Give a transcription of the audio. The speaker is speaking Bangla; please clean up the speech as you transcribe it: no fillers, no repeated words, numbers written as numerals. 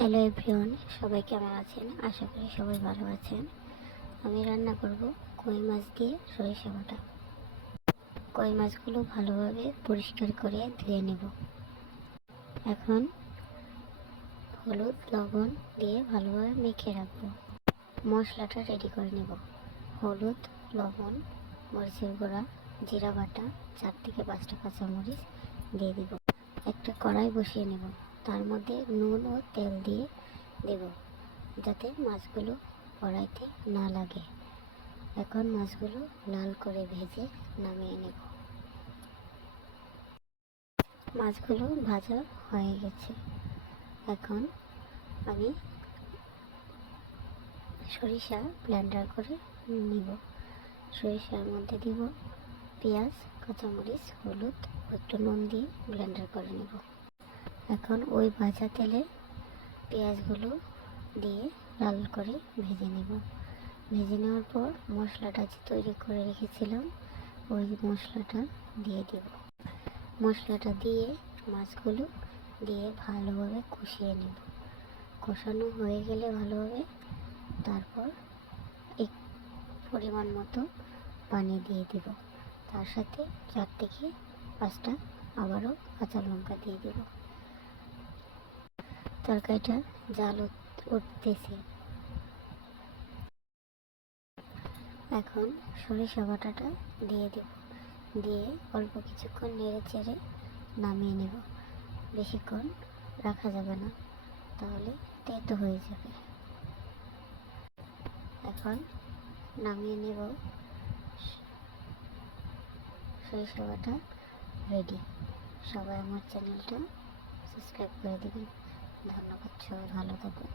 হ্যালো এভরিওয়ান, সবাই কেমন আছেন? আশা করি সবাই ভালো আছেন। আমি রান্না করব কই মাছ দিয়ে সরিষা বাটা। কই মাছগুলো ভালোভাবে পরিষ্কার করে ধুয়ে নেব। এখন হলুদ লবণ দিয়ে ভালোভাবে মেখে রাখবো। মশলাটা রেডি করে নেব। হলুদ, লবণ, মরিচের গুঁড়া, জিরা বাটা, 4 থেকে 5টা কাঁচামরিচ দিয়ে দিব। একটা কড়াই বসিয়ে নেব, তার মধ্যে নুন ও তেল দিয়ে দেব যাতে মাছগুলো কড়াইতে না লাগে। এখন মাছগুলো লাল করে ভেজে নামিয়ে নেব। মাছগুলো ভাজা হয়ে গেছে। এখন আমি সরিষা ব্লেন্ডার করে নিব। সরিষার মধ্যে দিব পেঁয়াজ, কাঁচামরিচ, হলুদ ও একটু নুন দিয়ে ব্লেন্ডার করে নেব। এখন ওই ভাজা তেলে পেঁয়াজগুলো দিয়ে লাল করে ভেজে নেব। ভেজে নেওয়ার পর মশলাটা যে তৈরি করে রেখেছিলাম ওই মশলাটা দিয়ে দেব। মশলাটা দিয়ে মাছগুলো দিয়ে ভালোভাবে কষিয়ে নেব। কষানো হয়ে গেলে ভালোভাবে তারপর এক পরিমাণ মতো পানি দিয়ে দেব। তার সাথে 4 থেকে 5টা আবারও কাঁচা লঙ্কা দিয়ে দেব। তরকারিটা জাল উঠতেছে। এখন সরিষা বাটাটা দিয়ে দেব। দিয়ে অল্প কিছুক্ষণ নেড়ে চেড়ে নামিয়ে নেব। বেশিক্ষণ রাখা যাবে না, তাহলে তেতো হয়ে যাবে। এখন নামিয়ে নেব। সরিষা বাটা রেডি। সবাই আমার চ্যানেলটা সাবস্ক্রাইব করে দেবেন। ধন্যবাদ। সবাই ভালো থাকুন।